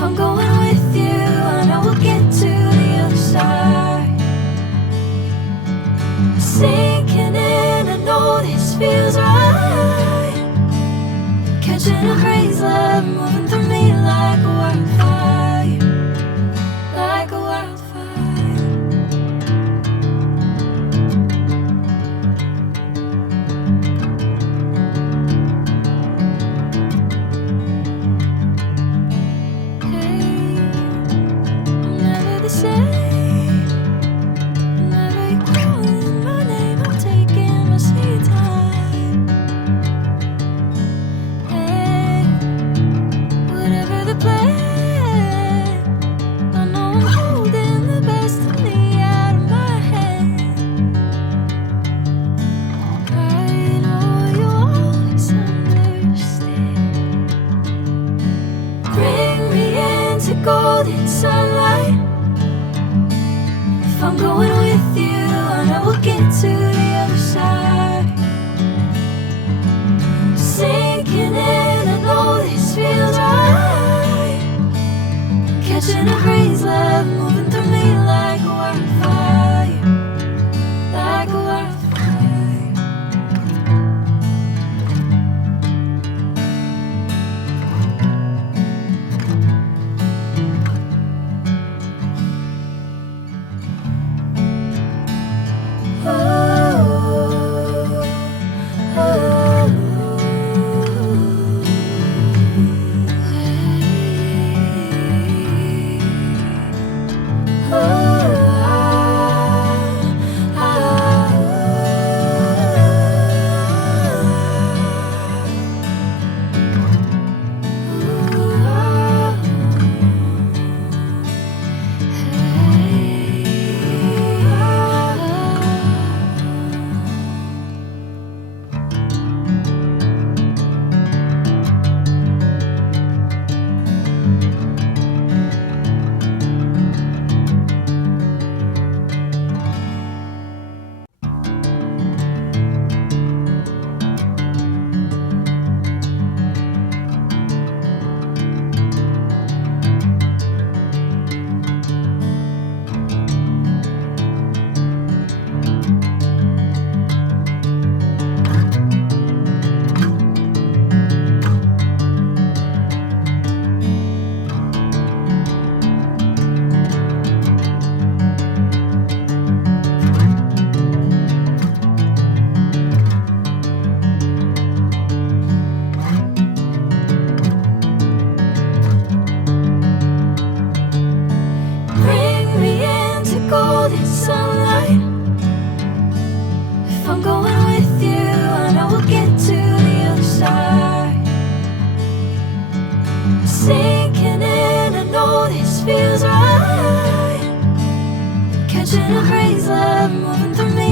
If I'm going with you, I know we'll get to the other side. Sinking in, I know this feels right. Catching a crazy love, moving through me like a wildfire, like a wildfire. Golden sunlight. If I'm going with you, I know we'll get to the other side. Sinking in, I know this feels right. Catching a crazy love, moving through me like a wildfire, like a wildfire. Golden sunlight. If I'm going with you, I know we'll get to the other side. Sinking in, I know this feels right. Catching a crazy love, moving through me